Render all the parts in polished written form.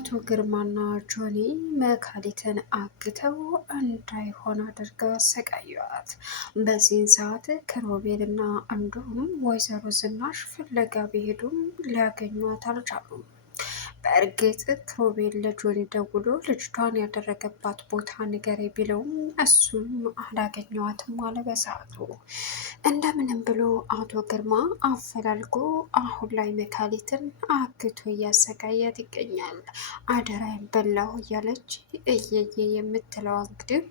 አቶ ግርማና ጆኒ መካሊትን አግተው እንዳይሆን አድርገው አሰቃዩዋት። በዚህን ሰዓት ክሮቤልና እንዲሁም ወይዘሮ ዝናሽ ፍለጋ ቢሄዱም ሊያገኟት አልቻሉም። በእርግጥ ክሮቤል ለጆኒ ደውሎ ልጅቷን ያደረገባት ቦታ ንገሬ ቢለውም እሱም አላገኘዋትም አለ በሰዓቱ። እንደምንም ብሎ አቶ ግርማ አፈላልጎ አሁን ላይ መካሊትን አግቶ እያሰቃያት ይገኛል። አደራዬን በላሁ እያለች እየየ የምትለው እንግዲህ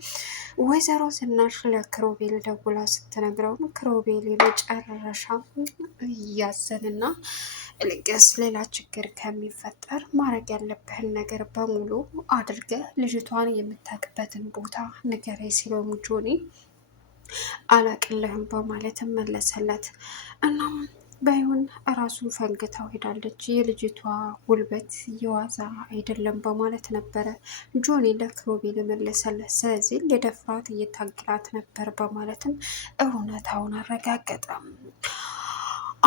ወይዘሮ ዝናሽ ለክሮቤል ደውላ ስትነግረውም ክሮቤል የመጨረሻ እያዘንና ልቅስ ሌላ ችግር ከሚፈጠር ማድረግ ያለብህን ነገር በሙሉ አድርገህ ልጅቷን የምታውቅበትን ቦታ ንገሬ ሲለውም ጆኒ አላቅልህም በማለት መለሰለት። እናም ባይሆን እራሱን ፈንግታው ሄዳለች፣ የልጅቷ ጉልበት የዋዛ አይደለም በማለት ነበረ ጆኒ ለክሮቤል መለሰለት። ስለዚህ ለደፍራት እየታገላት ነበር በማለትም እውነታውን አረጋገጠ።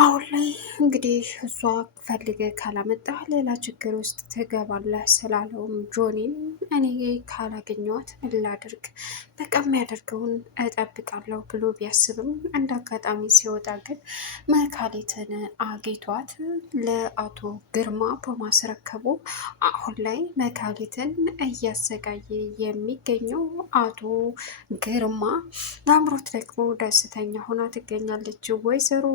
አሁን ላይ እንግዲህ እሷ ፈልገ ካላመጣ ሌላ ችግር ውስጥ ትገባለህ ስላለውም ጆኒን እኔ ካላገኘኋት ምን ላድርግ፣ በቃ የሚያደርገውን እጠብቃለሁ ብሎ ቢያስብም እንደ አጋጣሚ ሲወጣ ግን መካሊትን አግኝቷት ለአቶ ግርማ በማስረከቡ አሁን ላይ መካሊትን እያሰቃየ የሚገኘው አቶ ግርማ፣ ለአምሮት ደግሞ ደስተኛ ሆና ትገኛለች። ወይዘሮ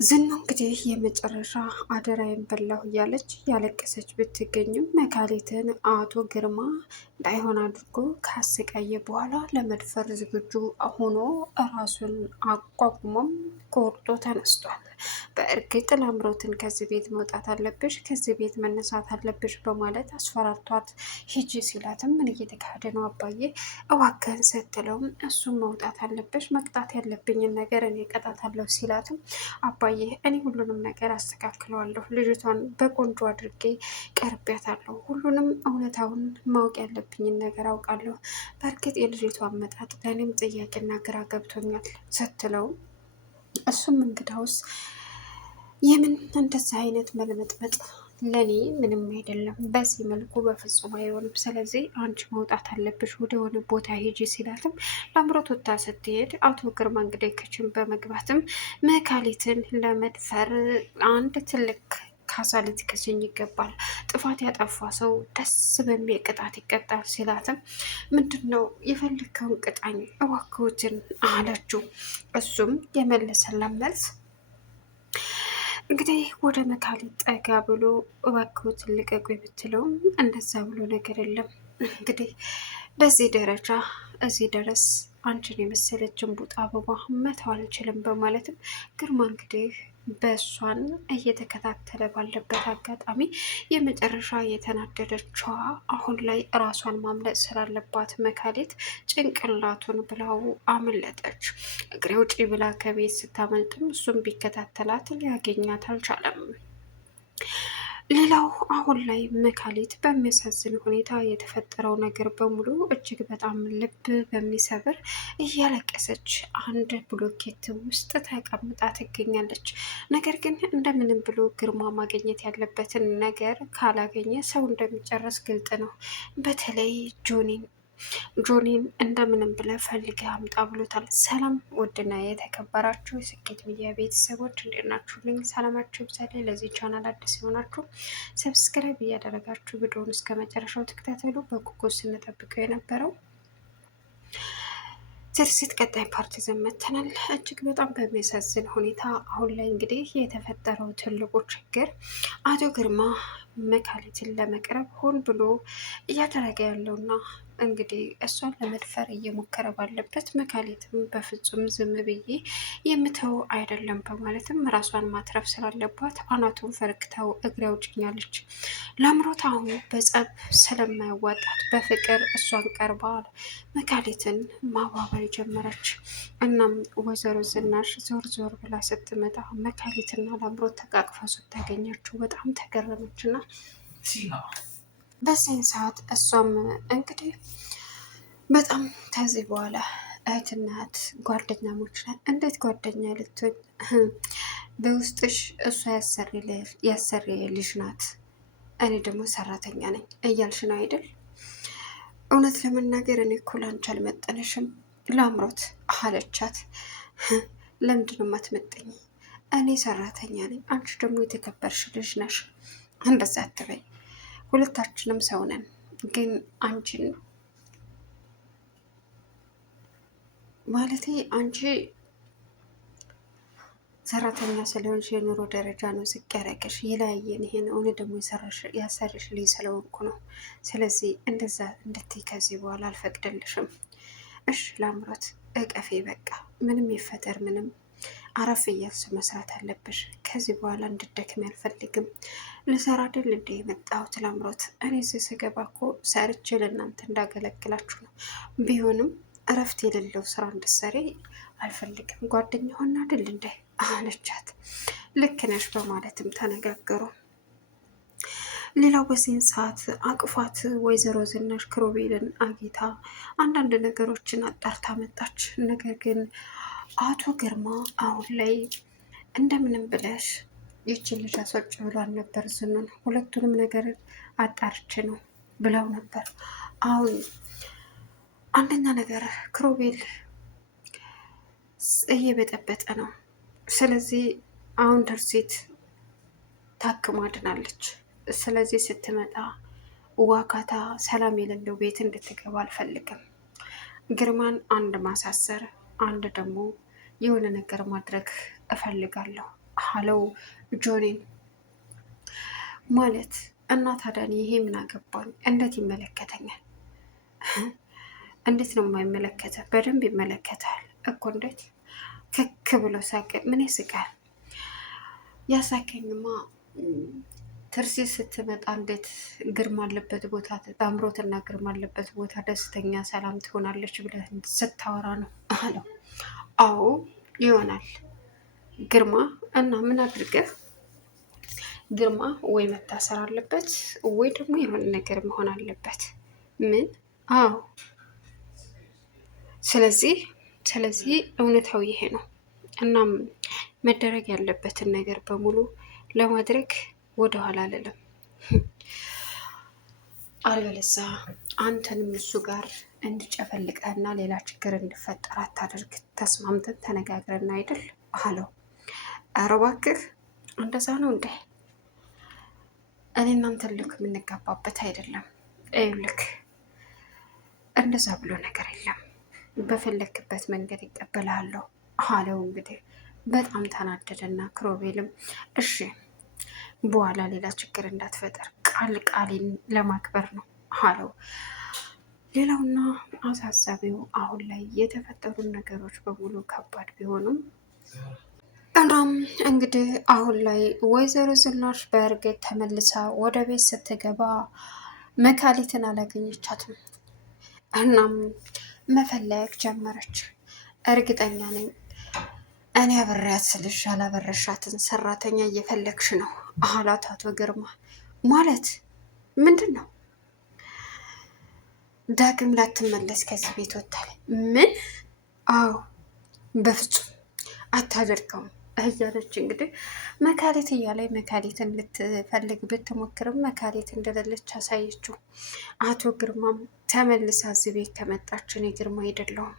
ዝኑ እንግዲህ የመጨረሻ አደራዬን በላሁ እያለች ያለቀሰች ብትገኝም መካሊትን አቶ ግርማ እንዳይሆን አድርጎ ካሰቃየ በኋላ ለመድፈር ዝግጁ ሆኖ ራሱን አቋቁሞም ቆርጦ ተነስቷል። በእርግጥ ላምሮትን ከዚህ ቤት መውጣት አለብሽ፣ ከዚህ ቤት መነሳት አለብሽ በማለት አስፈራርቷት ሂጂ ሲላትም ምን እየተካሄደ ነው አባዬ እባክህን ስትለውም እሱም መውጣት አለብሽ፣ መቅጣት ያለብኝን ነገር እኔ ቀጣታለሁ ሲላትም አባዬ እኔ ሁሉንም ነገር አስተካክለዋለሁ፣ ልጅቷን በቆንጆ አድርጌ ቀርቤያታለሁ፣ ሁሉንም እውነታውን ማወቅ ያለብኝን ነገር አውቃለሁ። በእርግጥ የልጅቷ አመጣጥ ለእኔም ጥያቄና ግራ ገብቶኛል ስትለውም እሱም እንግዳውስ የምን እንደዚህ አይነት መልመጥመጥ ለኔ ምንም አይደለም፣ በዚህ መልኩ በፍጹም አይሆንም፣ ስለዚህ አንቺ መውጣት አለብሽ፣ ወደ ሆነ ቦታ ሄጂ ሲላትም ለአምሮት ወጥታ ስትሄድ አቶ ግርማ እንግዲህ ክችን በመግባትም መካሊትን ለመድፈር አንድ ትልቅ ካሳ ልትከስኝ ይገባል፣ ጥፋት ያጠፋ ሰው ደስ በሚል ቅጣት ይቀጣል ሲላትም ምንድን ነው የፈለከውን ቅጣኝ እባክዎትን አለችው። እሱም የመለሰላት መልስ እንግዲህ ወደ መካሊት ጠጋ ብሎ እባክዎትን ልቀቁኝ ብትለውም እንደዛ ብሎ ነገር የለም እንግዲህ በዚህ ደረጃ እዚህ ድረስ አንቺን የመሰለችን ቡጣ አበባ መተው አልችልም በማለትም ግርማ እንግዲህ በእሷን እየተከታተለ ባለበት አጋጣሚ የመጨረሻ የተናደደችዋ አሁን ላይ ራሷን ማምለጥ ስላለባት መካሊት ጭንቅላቱን ብላው አመለጠች። እግሬ ውጪ ብላ ከቤት ስታመልጥም እሱም ቢከታተላት ሊያገኛት አልቻለም። ሌላው አሁን ላይ መካሊት በሚያሳዝን ሁኔታ የተፈጠረው ነገር በሙሉ እጅግ በጣም ልብ በሚሰብር እያለቀሰች አንድ ብሎኬት ውስጥ ተቀምጣ ትገኛለች። ነገር ግን እንደምንም ብሎ ግርማ ማግኘት ያለበትን ነገር ካላገኘ ሰው እንደሚጨርስ ግልጥ ነው። በተለይ ጆኒን እንደምንም ብለህ ፈልገህ አምጣ ብሎታል። ሰላም ውድና የተከበራችሁ የስኬት ሚዲያ ቤተሰቦች እንዴት ናችሁልኝ? ሰላማችሁ ይብዛልኝ። ለዚህ ቻናል አዲስ የሆናችሁ ሰብስክራይብ እያደረጋችሁ ቪዲዮውን እስከ መጨረሻው ተከታተሉ። በጉጉት ስንጠብቀው የነበረው ትርሲት ቀጣይ ፓርት ዘመተናል። እጅግ በጣም በሚያሳዝን ሁኔታ አሁን ላይ እንግዲህ የተፈጠረው ትልቁ ችግር አቶ ግርማ መካሊትን ለመቅረብ ሆን ብሎ እያደረገ ያለውና እንግዲህ እሷን ለመድፈር እየሞከረ ባለበት መካሊትም በፍጹም ዝም ብዬ የምተው አይደለም በማለትም ራሷን ማትረፍ ስላለባት አናቱን ፈርክተው እግሬ አውጭኛለች። ለአምሮት አሁን በጸብ ስለማያዋጣት በፍቅር እሷን ቀርባ መካሊትን ማባበል ጀመረች። እናም ወይዘሮ ዝናሽ ዞር ዞር ብላ ስትመጣ መካሊትና ለአምሮት ተቃቅፈው ስታገኛቸው በጣም ተገረመችና በዚህን ሰዓት እሷም እንግዲህ በጣም ከዚህ በኋላ እህትና እህት ጓደኛሞች ነን። እንዴት ጓደኛ ልትሆን በውስጥሽ እሷ ያሰሪ ልጅ ናት እኔ ደግሞ ሰራተኛ ነኝ እያልሽ ነው አይደል? እውነት ለመናገር እኔ እኮ ላንቺ አልመጠንሽም ላምሮት አለቻት። ለምንድን ነው የማትመጠኝ? እኔ ሰራተኛ ነኝ፣ አንቺ ደግሞ የተከበርሽ ልጅ ነሽ። እንደዛ አትበይ፣ ሁለታችንም ሰው ነን። ግን አንቺን ማለቴ አንቺ ሰራተኛ ስለሆንሽ የኑሮ ደረጃ ነው ዝቅ ያደረገሽ፣ የለያየን ይሄ ነው። እኔ ደግሞ ያሰርሽ ልጅ ስለሆንኩ ነው። ስለዚህ እንደዛ እንድትይ ከዚህ በኋላ አልፈቅድልሽም። እሽ ላምሮት እቀፌ፣ በቃ ምንም ይፈጠር ምንም አረፍ እያልሽ መስራት አለብሽ። ከዚህ በኋላ እንድደክም አልፈልግም። ልሰራ አይደል እንደ የመጣሁት ላምሮት። እኔ እዚህ ስገባ እኮ ሰርቼ ለእናንተ እንዳገለግላችሁ ነው። ቢሆንም እረፍት የሌለው ስራ እንድትሰሪ አልፈልግም። ጓደኛ ሆና አይደል እንደ አለቻት። ልክ ነሽ በማለትም ተነጋገሩ። ሌላው በዚህን ሰዓት አቅፏት ወይዘሮ ዝናሽ ክሮቤልን አጊታ አንዳንድ ነገሮችን አጣርታ መጣች። ነገር ግን አቶ ግርማ አሁን ላይ እንደምንም ብለሽ ይችን ልጅ አስወጭ ብሏል ነበር። ዝኑን ሁለቱንም ነገር አጣርች ነው ብለው ነበር። አሁን አንደኛ ነገር ክሮቤል እየበጠበጠ ነው። ስለዚህ አሁን ደርሴት ታክማ ድናለች። ስለዚህ ስትመጣ ዋካታ ሰላም የሌለው ቤት እንድትገባ አልፈልግም። ግርማን አንድ ማሳሰር፣ አንድ ደግሞ የሆነ ነገር ማድረግ እፈልጋለሁ አለው ጆኒን። ማለት እና ታዲያ ይሄ ምን አገባኝ? እንዴት ይመለከተኛል? እንዴት ነው የማይመለከተ? በደንብ ይመለከታል እኮ። እንዴት ክክ ብሎ ሳቀ። ምን ይስቃል? ያሳከኝማ ትርሲ ስትመጣ እንዴት ግርማ አለበት ቦታ አምሮትና ግርማ አለበት ቦታ ደስተኛ ሰላም ትሆናለች ብለህ ስታወራ ነው አለው። አዎ ይሆናል ግርማ። እና ምን አድርገህ? ግርማ ወይ መታሰር አለበት ወይ ደግሞ የሆነ ነገር መሆን አለበት። ምን? አዎ። ስለዚህ እውነታው ይሄ ነው። እናም መደረግ ያለበትን ነገር በሙሉ ለማድረግ ወደኋላ አልልም። አልበለዛ አንተንም እሱ ጋር እንድጨፈልቀህና ሌላ ችግር እንዲፈጠር አታደርግ። ተስማምተን ተነጋግረን አይደል አለው። ኧረ እባክህ እንደዛ ነው እንዴ? እኔ እናንተ ልክ የምንጋባበት አይደለም። ይኸውልህ እንደዛ ብሎ ነገር የለም። በፈለክበት መንገድ ይቀበላለሁ አለው። እንግዲህ በጣም ተናደደና ክሮቤልም እሺ በኋላ ሌላ ችግር እንዳትፈጠር ቃሌን ለማክበር ነው አለው። ሌላውና አሳሳቢው አሁን ላይ የተፈጠሩ ነገሮች በሙሉ ከባድ ቢሆኑም እናም እንግዲህ አሁን ላይ ወይዘሮ ዝናሽ በእርግጥ ተመልሳ ወደ ቤት ስትገባ መካሊትን አላገኘቻትም። እናም መፈለግ ጀመረች። እርግጠኛ ነኝ እኔ አብሬያት ስልሽ ያላበረሻትን ሰራተኛ እየፈለግሽ ነው አላት አቶ ግርማ። ማለት ምንድን ነው? ዳግም ላትመለስ ከዚህ ቤት ወጣል። ምን? አዎ በፍጹም አታደርገውም እያለች እንግዲህ መካሌት እያላይ መካሌትን ልትፈልግ ብትሞክርም መካሌት እንደሌለች አሳየችው። አቶ ግርማም ተመልሳ እዚህ ቤት ከመጣች እኔ ግርማ አይደለሁም፣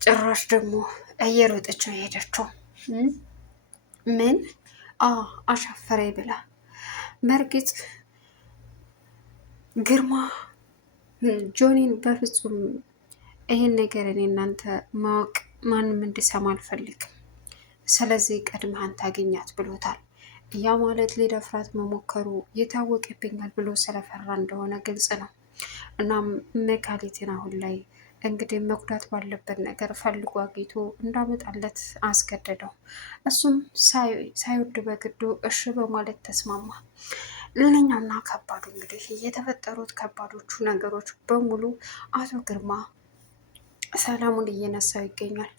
ጭራሽ ደግሞ እየሮጠች ነው የሄደችው። ምን? አሻፈሬ ብላ መርግጥ ግርማ ጆኒን በፍጹም ይህን ነገር እኔ እናንተ ማወቅ ማንም እንዲሰማ አልፈልግም። ስለዚህ ቀድመህ ታገኛት ብሎታል። ያ ማለት ሊደፍራት መሞከሩ የታወቀብኛል ብሎ ስለፈራ እንደሆነ ግልጽ ነው። እናም መካሊትን አሁን ላይ እንግዲህ መጉዳት ባለበት ነገር ፈልጎ አግኝቶ እንዳመጣለት አስገደደው። እሱም ሳይወድ በግዱ እሺ በማለት ተስማማ። ሌላኛውና ከባዱ እንግዲህ የተፈጠሩት ከባዶቹ ነገሮች በሙሉ አቶ ግርማ ሰላሙን እየነሳው ይገኛል።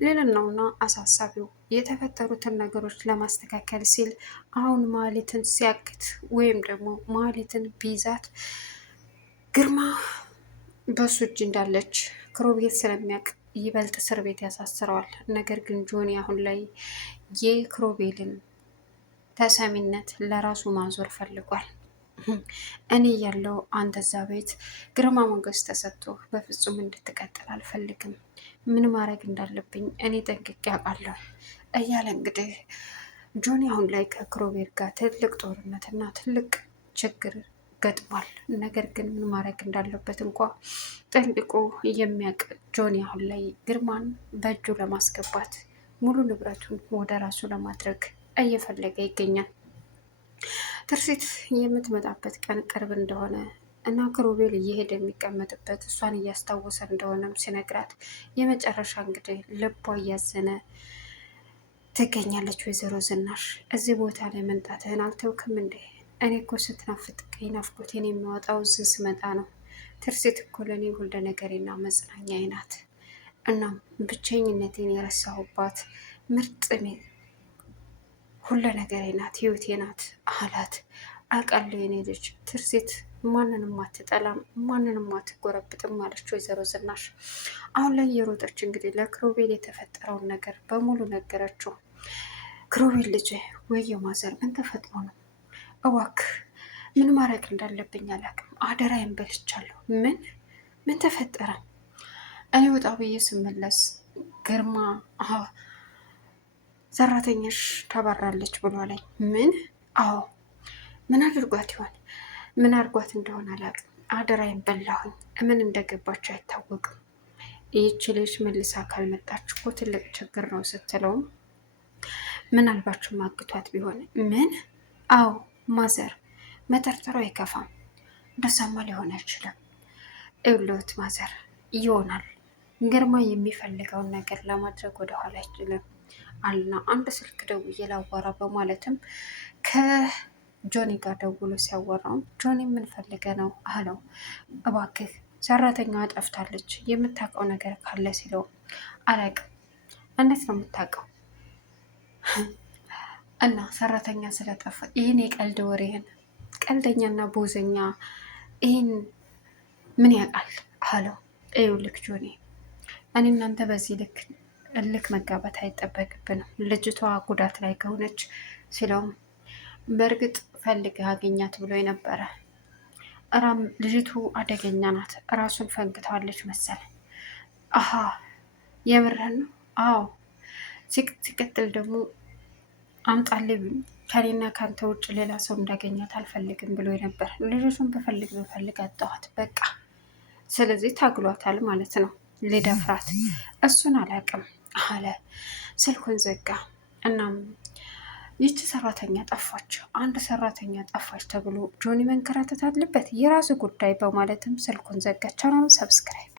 ሌላኛውና አሳሳቢው የተፈጠሩትን ነገሮች ለማስተካከል ሲል አሁን ማህሌትን ሲያግት ወይም ደግሞ ማህሌትን ቢይዛት ግርማ በሱ እጅ እንዳለች ክሮቤል ስለሚያውቅ ይበልጥ እስር ቤት ያሳስረዋል። ነገር ግን ጆኒ አሁን ላይ የክሮቤልን ተሰሚነት ለራሱ ማዞር ፈልጓል። እኔ ያለው አንተ እዛ ቤት ግርማ ሞገስ ተሰጥቶ በፍጹም እንድትቀጥል አልፈልግም። ምን ማድረግ እንዳለብኝ እኔ ጠንቅቄ አውቃለሁ እያለ እንግዲህ ጆኒ አሁን ላይ ከክሮቤል ጋር ትልቅ ጦርነትና ትልቅ ችግር ገጥሟል። ነገር ግን ምን ማድረግ እንዳለበት እንኳ ጠንቅቆ የሚያውቅ ጆኒ አሁን ላይ ግርማን በእጁ ለማስገባት ሙሉ ንብረቱን ወደ ራሱ ለማድረግ እየፈለገ ይገኛል። ትርሲት የምትመጣበት ቀን ቅርብ እንደሆነ እና ክሮቤል እየሄደ የሚቀመጥበት እሷን እያስታወሰ እንደሆነም ሲነግራት የመጨረሻ እንግዲህ ልቧ እያዘነ ትገኛለች። ወይዘሮ ዝናሽ እዚህ ቦታ ላይ መምጣትህን አልተውክም እንዴ? እኔ እኮ ስትናፍቀኝ ናፍቆቴን የሚያወጣው እዚህ ስመጣ ነው። ትርሲት እኮ ለእኔ ሁሉ ነገሬና መጽናኛዬ ናት። እናም ብቸኝነቴን የረሳሁባት ምርጥ ሁሉ ነገሬ ናት፣ ህይወቴ ናት አላት። አውቃለሁ የኔ ልጅ ትርሲት ማንንም አትጠላም፣ ማንንም አትጎረብጥም አለች ወይዘሮ ዝናሽ። አሁን ላይ የሮጠች እንግዲህ ለክሮቤል የተፈጠረውን ነገር በሙሉ ነገረችው። ክሮቤል ልጅ ወየ ማዘር ምን ተፈጥሮ ነው? እባክህ ምን ማድረግ እንዳለብኝ አላውቅም። አደራዬን በልቻለሁ። ምን ተፈጠረ? እኔ ወጣ ብዬ ስመለስ ግርማ ሰራተኛሽ ተባራለች ብሎ አለኝ። ምን? አዎ። ምን አድርጓት ይሆን? ምን አድርጓት እንደሆነ አላውቅም። አደራዬን በላሁኝ። ምን እንደገባች አይታወቅም። ይህች ልጅ መልሳ ካልመጣች እኮ ትልቅ ችግር ነው ስትለውም ምናልባችሁም አግቷት ቢሆን ምን? አዎ ማዘር መጠርጠሩ አይከፋም። እንደሰማ ሊሆን አይችልም። እብሎት ማዘር ይሆናል ግርማ የሚፈልገውን ነገር ለማድረግ ወደኋላ አይችልም አልና አንድ ስልክ ደውዬ ላዋራ በማለትም ከጆኒ ጋር ደውሎ ሲያወራው ጆኒ ምን ፈልገ ነው አለው። እባክህ ሰራተኛዋ ጠፍታለች የምታውቀው ነገር ካለ ሲለው አላውቅም። እንዴት ነው የምታውቀው? እና ሰራተኛ ስለጠፋ ይህን የቀልድ ወሬህን ቀልደኛና ቦዘኛ ይህን ምን ያውቃል አለው። ይኸውልህ ጆኒ እኔ እናንተ በዚህ ልክ መጋባት አይጠበቅብንም። ልጅቷ ጉዳት ላይ ከሆነች ሲለውም በእርግጥ ፈልገህ አገኛት ብሎ የነበረ ልጅቱ አደገኛ ናት፣ ራሱን ፈንክተዋለች መሰለ። አሀ የምርህን ነው? አዎ። ሲቀጥል ደግሞ አምጣልኝ ከኔና ካንተ ውጭ ሌላ ሰው እንዳገኛት አልፈልግም ብሎ ነበር። ልጅቱን በፈልግ አጣኋት በቃ። ስለዚህ ታግሏታል ማለት ነው ሊደፍራት። እሱን አላውቅም አለ። ስልኩን ዘጋ። እናም ይቺ ሰራተኛ ጠፋች፣ አንድ ሰራተኛ ጠፋች ተብሎ ጆኒ መንከራተት አለበት፣ የራሱ ጉዳይ በማለትም ስልኩን ዘጋ። ቻናሉን ሰብስክራይብ